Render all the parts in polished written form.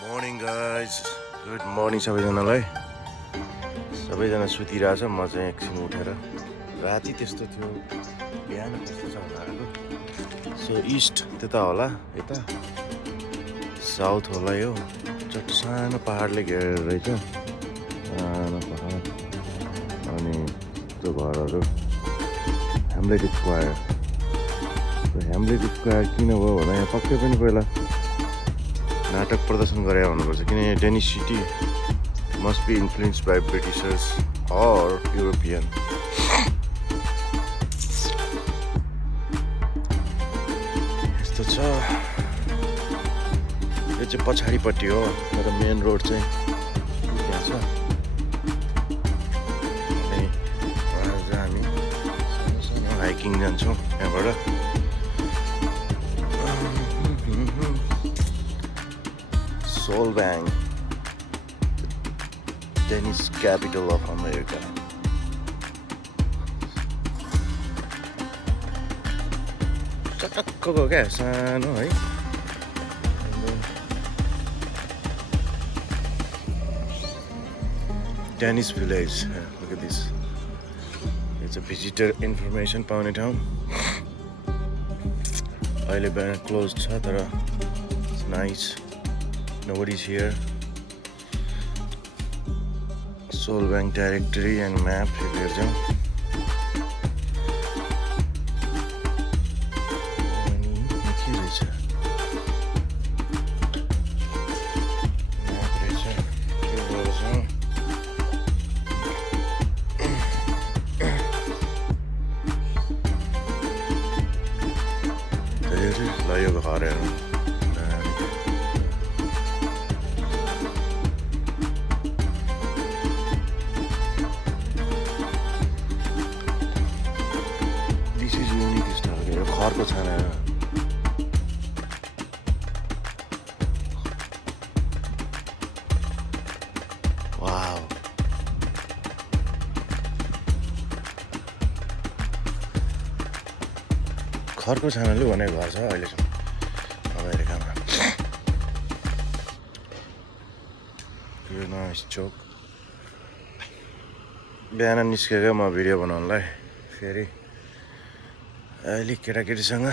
Morning guys good morning सबैजनालाई सबैजना सुतिरहेछ म चाहिँ एकछिन उठेर राति त्यस्तो थियो बिहान कस्तो छ भनेको सो इस्ट त्यता होला यता साउथ होला यो सानो पहाडले घेरेर रहेछ सानो पहाड अनि त्यो घरहरू ह्याम्लेट स्क्वायर किन भयो भने यहाँ पक्कै पनि पहिला नाटक प्रदर्शन गरे हुनुपर्छ किन Danish city must be influenced by Britishers or European यस्तो छ यो चाहिँ पछाडिपट्टि हो तर मेन रोड चाहिँ त्यहाँ छ अनि आज हामी सानो हाइकिङ जान्छौँ यहाँबाट Solvang, the Danish capital of America. चटक्कको क्या सानो है Danish village. Look at this. It's a visitor information पाउने ठाउँ अहिले बिहान क्लोज छ तर it's nice. Nobody's here. Solvang directory and map. Here we go. घरको छाना वाउ घरको छानाले भनेको घर छ अहिलेसम्म अमेरिकामा यो नाइस चोक बिहान निस्केको म भिडियो बनाउनलाई फेरि अहिले केटाकेटीसँग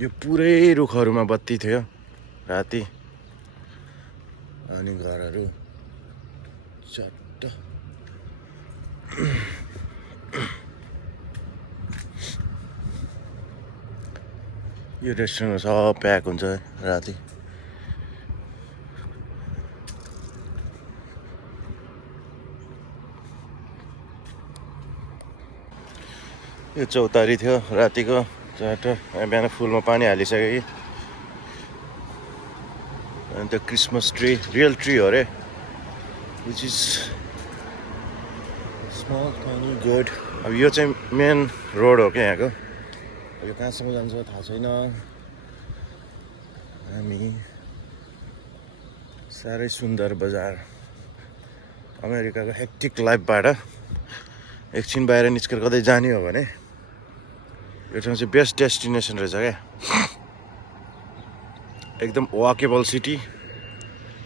यो पुरै रुखहरूमा बत्ती थियो राति अनि घरहरू चट्ट यो रेस्टुरेन्टमा सब प्याक हुन्छ राति यो चौतारी थियो रातिको चाटो बिहान फुलमा पानी हालिसक्यो कि अनि त्यो क्रिसमस ट्री रियल ट्री हो अरे which is small tiny good अब यो चाहिँ मेन रोड हो क्या यहाँको यो कहाँसम्म जान्छ थाहा छैन हामी साह्रै सुन्दर बजार अमेरिकाको हेक्टिक लाइफबाट एकछिन बाहिर निस्केर कतै जाने हो भने यो ठाउँ चाहिँ बेस्ट डेस्टिनेसन रहेछ क्या एकदम वाकेबल सिटी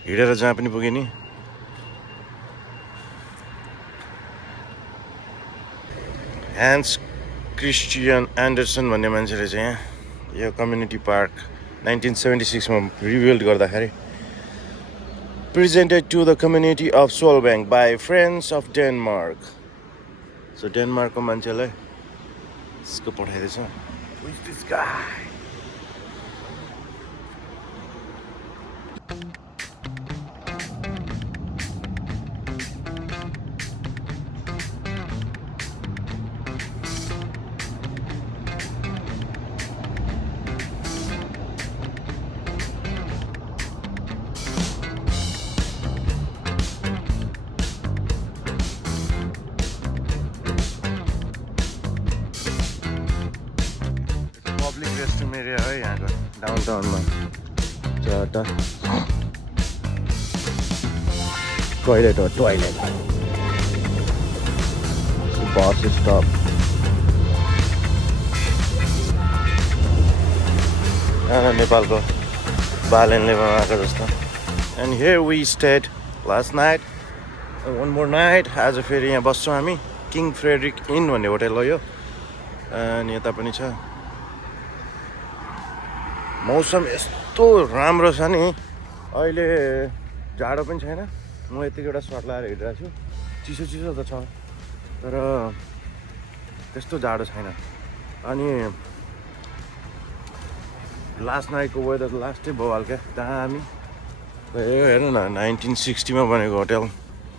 हिँडेर जहाँ पनि पुग्यो नि ह्यान्स क्रिस्टियन एन्डरसन भन्ने मान्छेले चाहिँ यहाँ यो कम्युनिटी पार्क 1976 मा रिबिल्ड गर्दाखेरि presented to the community of Solvang by friends of Denmark so डेनमार्कको मान्छेलाई यसको पठाइदिएछ Who's this guy? Restroom area है यहाँको डाउनटाउनमा चारवटा टोइलेट हो टोइलेट बस स्टप नेपालको बालेनले बनाएको जस्तो. And here we stayed last night. One more night. आज फेरि यहाँ बस्छौँ हामी. किङ फ्रेडरिक इन भन्ने होटल हो यो. अनि यता पनि छ. मौसम यस्तो राम्रो छ नि. अहिले जाडो पनि छैन. म यतिकै एउटा सर्ट लगाएर हिँडिरहेको छु. चिसो चिसो त छ. तर त्यस्तो जाडो छैन. अनि लास्ट नाइटको वेदर लास्टै बवाल क्या. दामी. यो हेर्नु न 1960 मा बनेको होटल.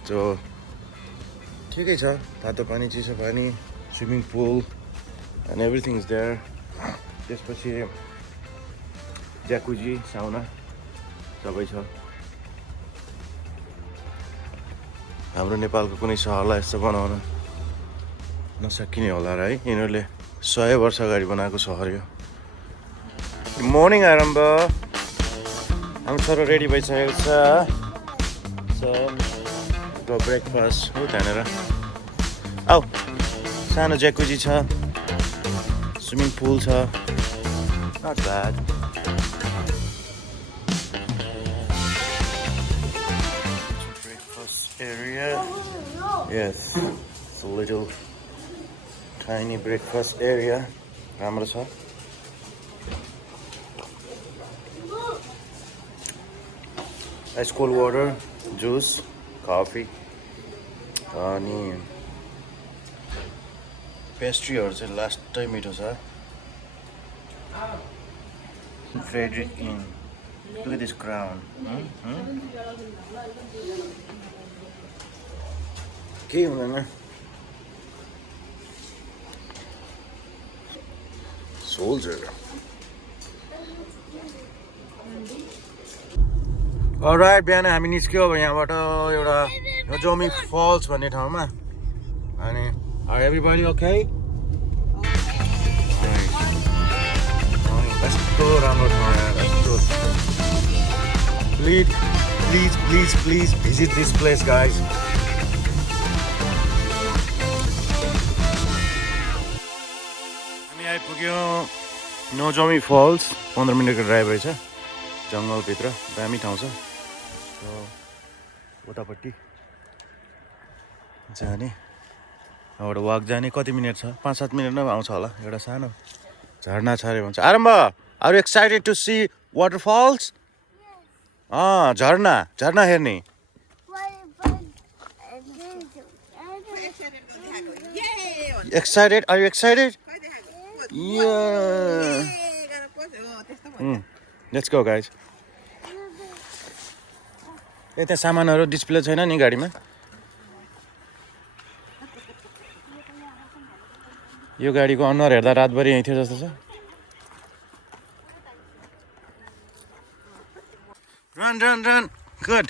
सो ठिकै छ. तातो पानी, चिसो पानी, swimming pool and everything is there. त्यसपछि ज्याकुजी, साउना सबै छ. हाम्रो नेपालको कुनै सहरलाई यस्तो बनाउन नसकिने होला र है. यिनीहरूले 100 वर्ष अगाडि बनाएको सहर यो. गुड मर्निङ आरम्भ. हाम्रो छोरो रेडी भइसकेको छ. सो ब्रेकफास्ट हो त्यहाँनिर. आऊ. सानो ज्याकुजी छ, स्विमिङ पुल छ. Not bad. Breakfast area. Yes, it's a little tiny breakfast area. राम्रो छ. Ice cold water, juice, coffee. अनि पेस्ट्रीहरू चाहिँ लास्टै मिठो छ. Frederick Inn. Look at this crown. के हुँदैन. Soldier. Alright, बिहान हामी निस्क्यौ अब यहाँबाट एउटा नोजोमी फल्स भन्ने ठाउँमा. अनि are everybody okay? कस्तो राम्रो ठाउँ यार. कस्तो. Please visit this place, guys. हामी आइपुग्यौँ नोजोमी फल्स. 15 मिनटको ड्राइभ रहेछ. जङ्गलभित्र दामी ठाउँ छ. उतापट्टि जाने, यहाँबाट वाक जाने. कति मिनट छ? 5-7 मिनटमा आउँछ होला. एउटा सानो झरना छ अरे भन्छ. Aarambh, are you excited to see waterfalls? झरना हेर्ने. Excited? Are you excited? Yeah. Let's go, guys. त्यहाँ सामानहरू डिस्प्ले छैन नि गाडीमा. यो गाडीको अनुहार हेर्दा रातभरि यहीँ थियो जस्तो छ. Run. Good.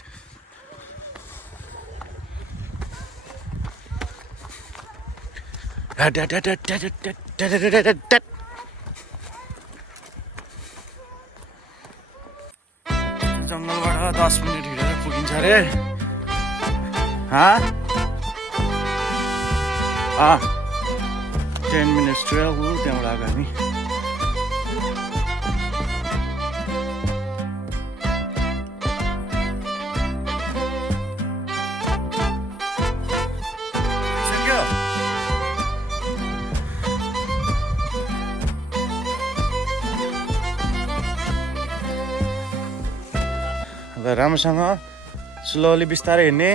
जङ्गलबाट 10 मिनट हिँडेर पुगिन्छ अरे. 10 minutes trail हो. त्यहाँबाट आएको हामी. अब राम्रोसँग स्लोली बिस्तारै हिँड्ने.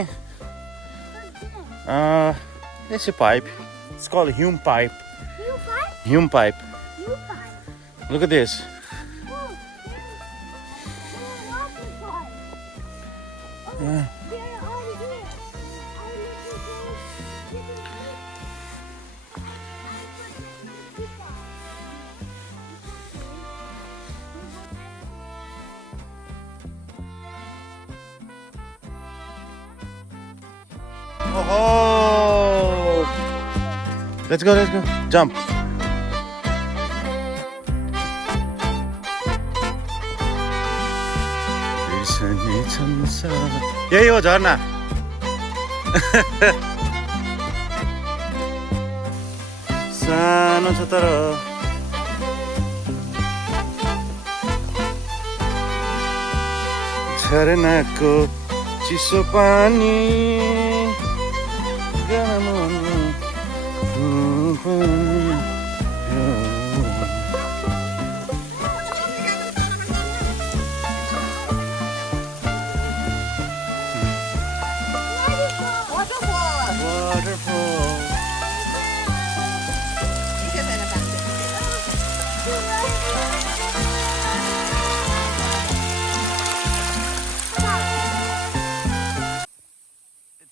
It's a pipe. It's called hume pipe. Hume pipe. Look at this. Oh! Let's go. Jump. यही हो झरना. सानो छ तर झरनाको चिसो पानी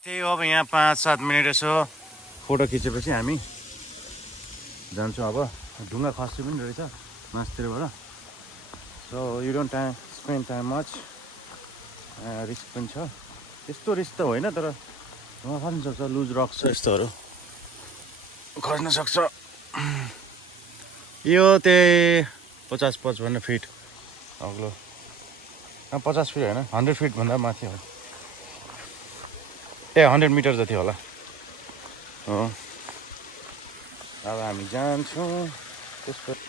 त्यही हो अब यहाँ 5-7 मिनट यसो फोटो खिचेपछि हामी जान्छौँ। अब ढुङ्गा खस्यो पनि रहेछ मास्तिरबाट। So you don't spend time much. Risk पनि छ, त्यस्तो रिस्क त होइन तर ढुङ्गा खस्न सक्छ, लुज रक्स छ यस्तोहरू खस्न सक्छ। यो त्यही 50-55 फिट अग्लो, 50 फिट होइन 100 फिटभन्दा माथि हो। 100 मिटर जति होला। हो अब हामी जान्छौँ त्यसपछि।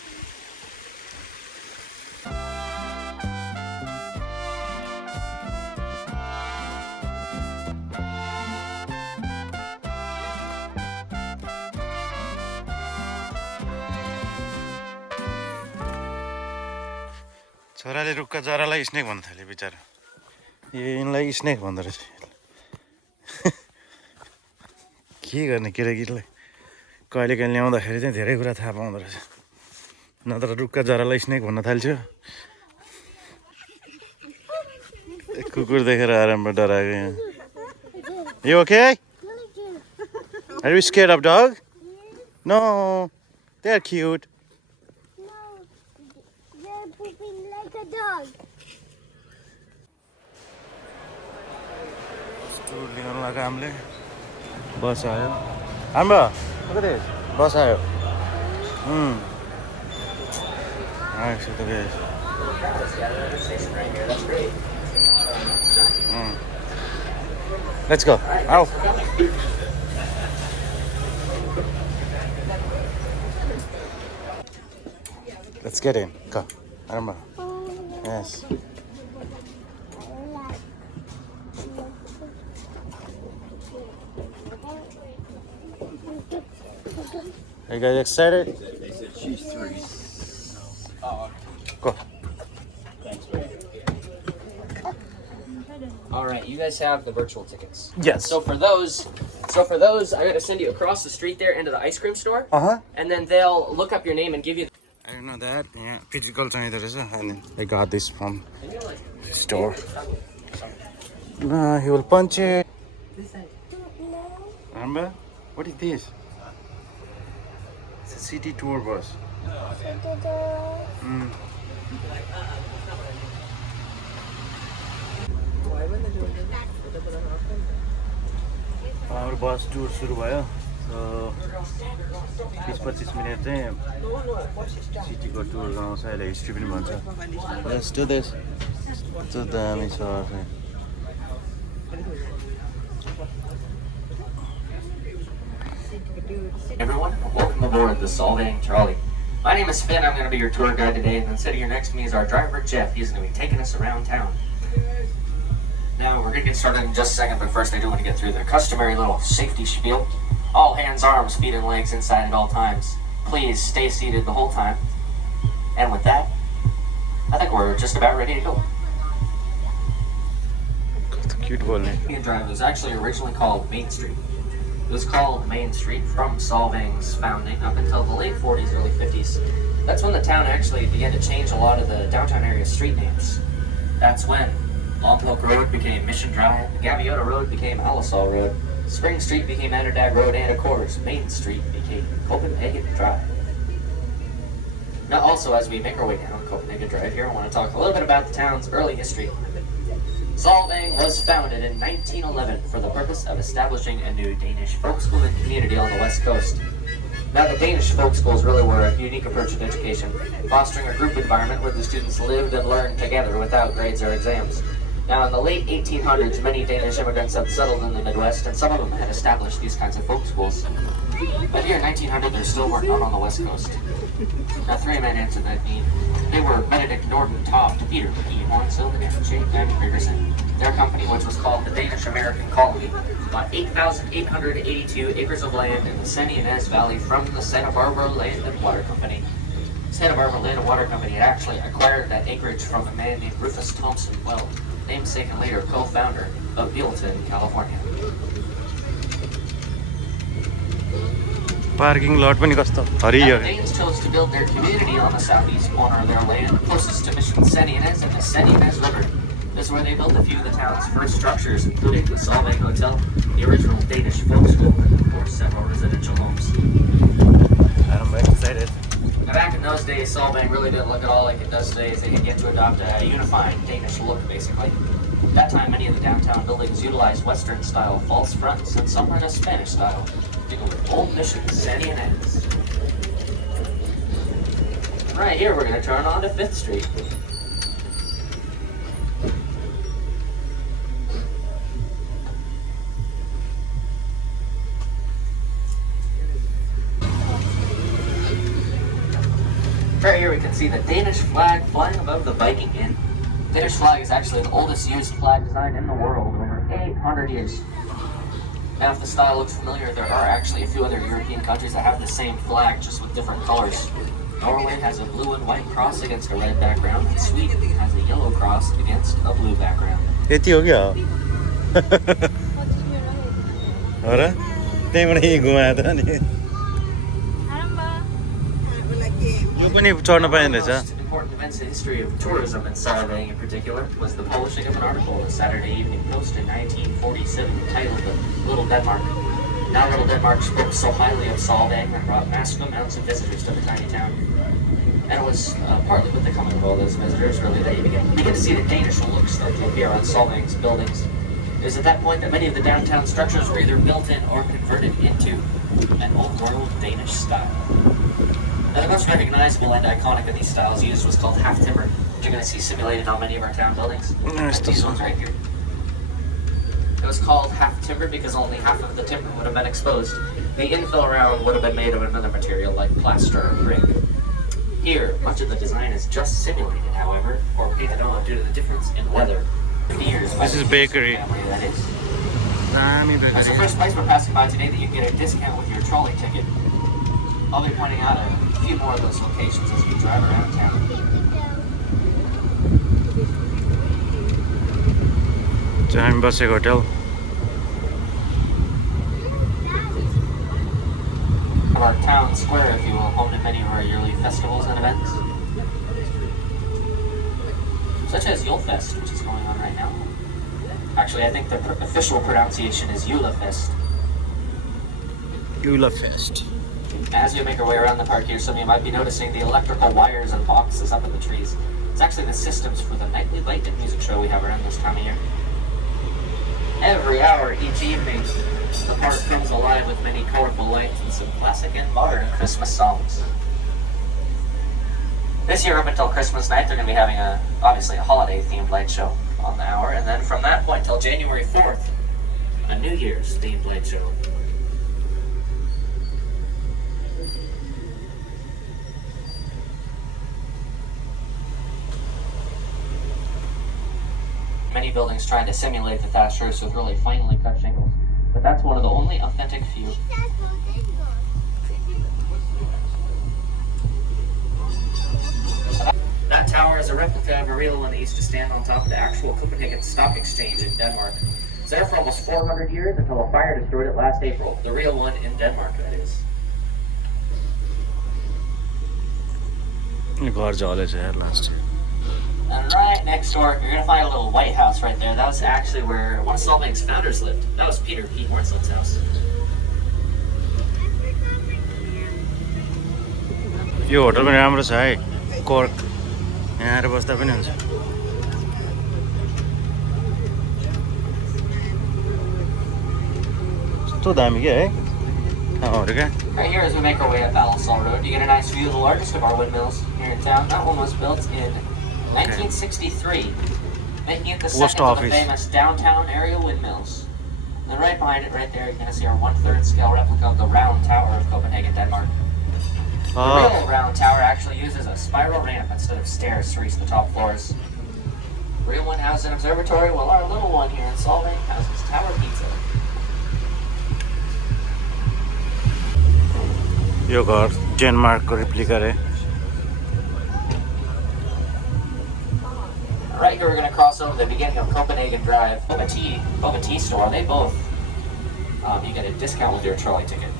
छोराले रुखका जरालाई स्नेक भन्न थाल्यो बिचरा। यिनलाई स्नेक भन्दो रहेछ। के गर्ने केटाकेटीलाई कहिले कहिले ल्याउँदाखेरि चाहिँ धेरै कुरा थाहा पाउँदो रहेछ। नत्र रुखका जरालाई स्नेक भन्न थाल्छ्यो। कुकुर देखेर आरामबाट डराएको यहाँ। You okay? Are you scared of dog? No, they're cute. No, they're pooping like a dog. Stool लिनु लाग्यो हामीले। बस आयो। हाम्रो look at this. बस आयो। आएको त guys. Let's go. Out. Let's get in. Go. Arma. Yes. Are you guys excited? They said she's 3. Go. All right, you guys have the virtual tickets. Yes. So for those, I gotta send you across the street there into the ice cream store, and then they'll look up your name and give you. I don't know that. Yeah, physical चाहिँदो रहेछ. And I got this from store. No, he will punch it. Remember? What is this? It's a city tour bus. Our bus tour सुरु भयो. So 20-25 minute चाहिँ सिटीको टुर गराउँछ. अहिले history पनि भन्छ. Let's do this. त्यो दामी छ. Everyone, welcome aboard the Solvang trolley. My name is Finn. I'm going to be your tour guide today, and then sitting here next to me is our driver Jeff. He's going to be taking us around town. Now we're going to get started in just a second, but first I do want to get through the customary little safety spiel. All hands, arms, feet, and legs inside at all times. Please stay seated the whole time. And with that, I think we're just about ready to go. Cute one. Main Drive was actually originally called Main Street. It was called Main Street from Solvang's founding up until the late 40s, early 50s. That's when the town actually began to change a lot of the downtown area street names. That's when Lompoc Road became Mission Drive, Gaviota Road became Alisal Road, Spring Street became Anderdag Road, and of course, Main Street became Copenhagen Drive. Now also, as we make our way down Copenhagen Drive here, I want to talk a little bit about the town's early history. Solvang was founded in 1911 for the purpose of establishing a new Danish folk school and community on the west coast. Now, the Danish folk schools really were a unique approach to education, fostering a group environment where the students lived and learned together without grades or exams. Now, in the late 1800s, many Danish immigrants had settled in the Midwest, and some of them had established these kinds of folk schools. But here in 1900, there still weren't out on the west coast. Now, 3 men answered that need. They were Benedict North. Toft, Peter P. Hornsill, and J. M. Gregerson. Their company, which was called the Danish-American Colony, bought 8,882 acres of land in the San Ynez Valley from the Santa Barbara Land and Water Company. Santa Barbara Land and Water Company had actually acquired that acreage from a man named Rufus Thompson Weld, namesake and later co-founder of Bealeton, California. Parking lot पनि कस्तो हरियो The Danes chose to build their community on the southeast corner of their land, closest to Mission San Ynez and the San Ynez River. This is where they built a few of the town's first structures, including the Solvang Hotel, the original Danish folk school, and of course several residential homes. I'm excited. Now back in those days, Solvang really didn't look at all like it does today, as they had yet to adopt a unified Danish look, basically. At that time, many of the downtown buildings utilized Western-style false fronts, and some were in a Spanish style, to go with Old Mission San Ynez. Right here, we're going to turn on to 5th Street. Right here we can see the Danish flag flying above the Viking Inn. The Danish flag is actually the oldest used flag design in the world, over 800 years. Now if the style looks familiar, there are actually a few other European countries that have the same flag, just with different colors. Norway has a blue and white cross against a red background, and Sweden has a yellow cross against a blue background. यति हो क्या हो र त्यहीबाट यही घुमायो त नि यो पनि चढ्न पाइँदैन One of the रहेछ most important events in the history of tourism in Solvang in particular was the publishing of an article in the Saturday Evening Post in 1947 titled The Little Denmark. Now Little Denmark spoke so highly of Solvang and brought massive amounts of visitors to the tiny town. And it was partly with the coming of all those visitors really that you begin to see the Danish look start to appear on Solvang's buildings. It was at that point that many of the downtown structures were either built in or converted into an old world Danish style. Now, the most recognizable and iconic of these styles used was called half timber, which you're going to see simulated on many of our town buildings. These ones right here. It was called half timber because only half of the timber would have been exposed. The infill around would have been made of another material like plaster or brick. Here, much of the design is just simulated, however, or painted on due to the difference in weather. This is bakery. That is. That's the first place we're passing by today that you can get a discount with your trolley ticket. I'll be pointing out a few more of those locations as we drive around town. हामी बसेको hotel Our town square, if you will, home to many of our yearly festivals and events, such as Yulefest, which is going on right now. Actually, I think the official pronunciation is Julefest. Julefest. As you make your way around the park here, some of you might be noticing the electrical wires and boxes up in the trees. It's actually the systems for the nightly light and music show we have around this time of year. Every hour, each evening, the park comes alive with many colorful lights and some classic and modern Christmas songs. This year, up until Christmas night, they're going to be having obviously a holiday-themed light show on the hour, and then from that point till January 4th, a New Year's themed light show. Many buildings trying to simulate the thatched roofs with really finely cut shingles, but that's one of the only authentic few. That tower is a replica of a real one that used to stand on top of the actual Copenhagen Stock Exchange in Denmark. It's there for almost 400 years until a fire destroyed it last April. The real one in Denmark, that is. And right next door, you're going to find a little White House right there. That was actually where one of Solvang's founders lived. That was Peter P. Hornsill's house. Yo hotel पनि राम्रो छ है cork यहाँ आएर बस्दा पनि हुन्छ कस्तो दामी के है ठाउँहरु क्या Right here, as we make our way up Alisal Road, you get a nice view of the largest of our windmills here in town. That one was built in 1963, making it the second of the famous downtown area windmills. And then right behind it, right there, you're going to see our 1/3 scale replica of the round tower of Copenhagen, Denmark. The real round tower actually uses a spiral ramp instead of stairs to reach the top floors. The real one houses an observatory, while our little one here in Solvang houses Tower Pizza. यो घर डेनमार्कको replica रे Right here we're going to cross over the beginning of Copenhagen Drive. Boba Tea store, they both, you get a discount with your trolley ticket.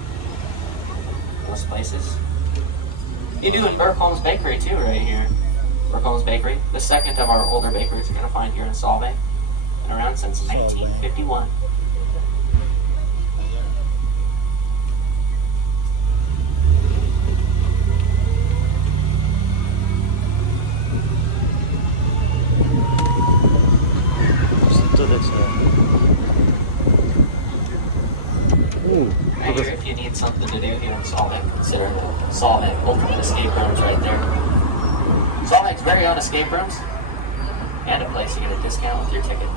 Those places. You do in Berkholm's Bakery too, right here. Berkholm's Bakery, the second of our older bakeries you're going to find here in Solvang. Been around since 1951. Right here, if you need something to do here in Solvang, consider the Solvang Ultimate Escape Rooms right there. Solvang's very own escape rooms, and a place you get a discount with your ticket.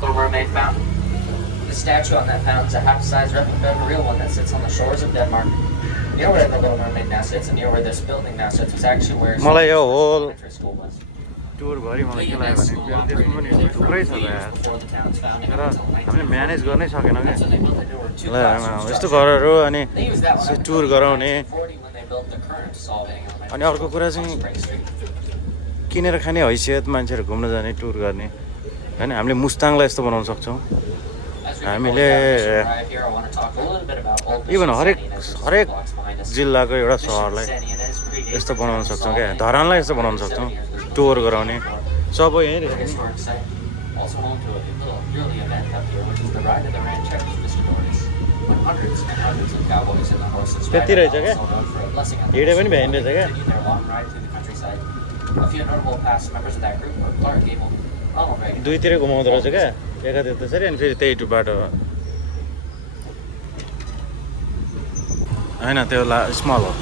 Little Mermaid Fountain. The statue on that fountain is a half-size replica of a real one that sits on the shores of Denmark. Near where the Little Mermaid now sits, and near where this building now sits, was actually where elementary school was. टुर भरि मलाई के लाग्यो भने त्यसमा पनि थुप्रै छ यार तर हामीले म्यानेज गर्नै सकेन क्या ल यस्तो घरहरू अनि टुर गराउने अनि अर्को कुरा चाहिँ किनेर खाने हैसियत मान्छेहरू घुम्न जाने टुर गर्ने हैन हामीले मुस्ताङलाई यस्तो बनाउन सक्छौँ हामीले इभन हरेक जिल्लाको एउटा सहरलाई यस्तो बनाउन सक्छौँ क्या धरानलाई यस्तो बनाउन सक्छौँ टुर गराउने सब यहीँ रहेछ त्यति रहेछ क्या हिँडे पनि भ्याइन रहेछ क्या दुईतिरै घुमाउँदो रहेछ क्या एकातिर त्यसरी अनि फेरि त्यही बाटो होइन त्यो स्मल हो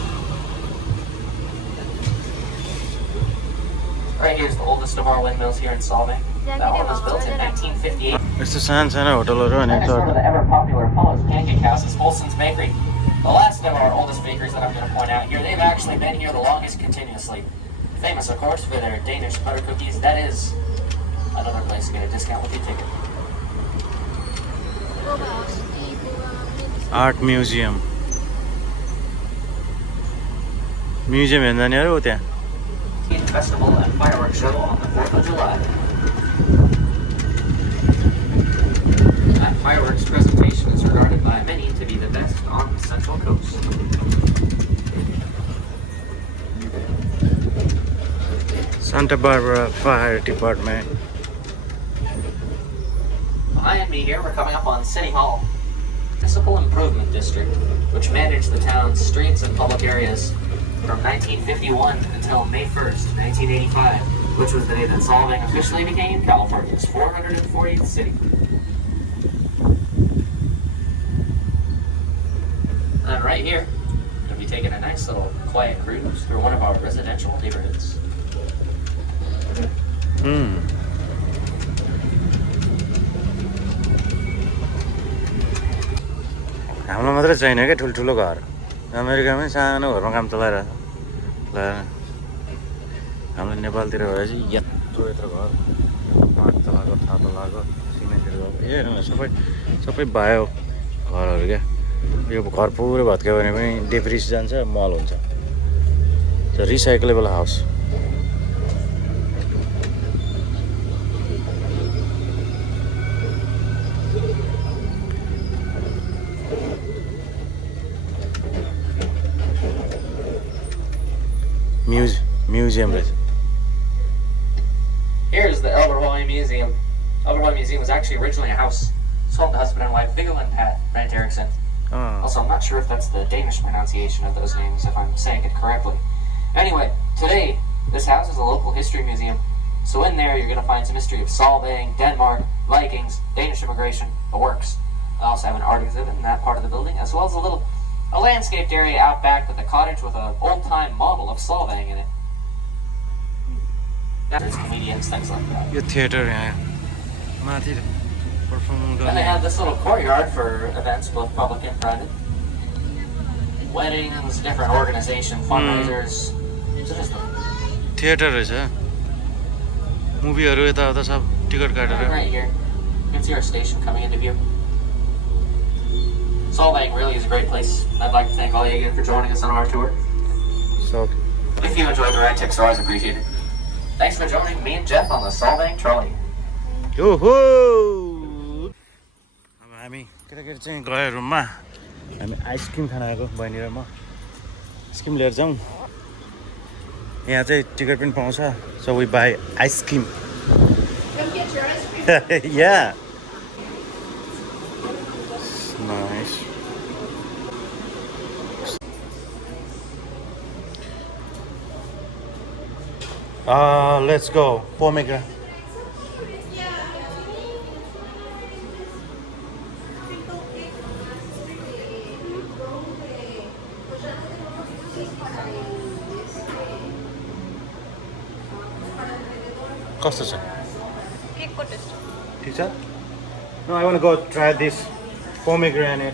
Right here is the oldest of our windmills here in Solvang. That one was built in 1958. यस्तो सानो होटलहरू अनि Next door to the ever-popular Apollo's Pancake House is Folson's Bakery. The last of our oldest bakeries that I'm going to point out here. They've actually been here the longest continuously. Famous, of course, for their Danish butter cookies. That is another place to get a discount with your ticket. Art museum हेर्न जाने हो त्यहाँ Festival and fireworks show on the 4th of July. That fireworks presentation is regarded by many to be the best on the Central Coast. Santa Barbara Fire Department. Behind me here, we're coming up on City Hall, Municipal Improvement District, which managed the town's streets and public areas from 1951 until May 1st, 1985, which was the day that Solvang officially became California's 440th city. And right here, we'll be taking a nice little quiet cruise through one of our residential neighborhoods. हामीलाई मात्रै छैन क्या ठुल्ठुलो घर अमेरिकामै सानो घरमा काम चलाइरहेछ ल हाम्रो नेपालतिर भएपछि यत्रो घर 5 तलाको 6 तलाको सिमेन्टहरू हेर्नु सबै भयो घरहरू क्या यो घर पुरै भत्क्यो भने पनि डेब्रिस जान्छ मल हुन्छ recyclable house museum. Here's the Elberhoy Museum. Elberhoy Museum was actually originally a house. It's home to husband and wife Viggo and Pat Brandt Eriksson. Also, I'm not sure if that's the Danish pronunciation of those names, if I'm saying it correctly. Anyway, today, this house is a local history museum. So in there, you're going to find some history of Solvang, Denmark, Vikings, Danish immigration, the works. I also have an art exhibit in that part of the building, as well as a landscaped area out back with a cottage with an old-time model of Solvang in it. There's comedians, things like that. Yo theatre यहाँ माथि perform Then they have this little courtyard for events, both public and private. Weddings, different organization, fundraisers. So just theatre रहेछ मुभीहरू यताउता सब ticket काटेर right here. You can see our station coming into view. Solvang really is a great place. I'd like to thank all you again for joining us on our tour. So If you enjoyed the ride, tips are always appreciated. Thanks for joining me and Jeff on the Solvang trolley. ओहो अब हामी केटाकेटी चाहिँ गयो रुममा हामी ice cream Khan आएको बहिनी र म आइसक्रिम लिएर जाउँ यहाँ चाहिँ टिकट पनि पाउँछ सो वी बाई आइसक्रिम या नाइस लेट्स गो पोमेग्रा कस्तो छ ठिक छ No, I want to go try this pomegranate.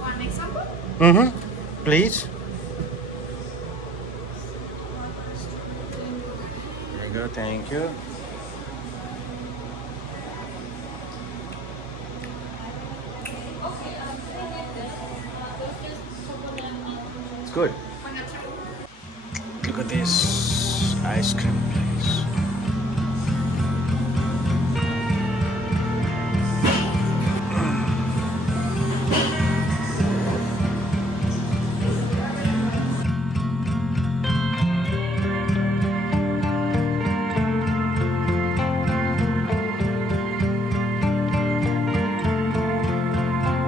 Want to make some? Mm-hmm. Please. There you go. Thank you. It's good. Look at this ice cream.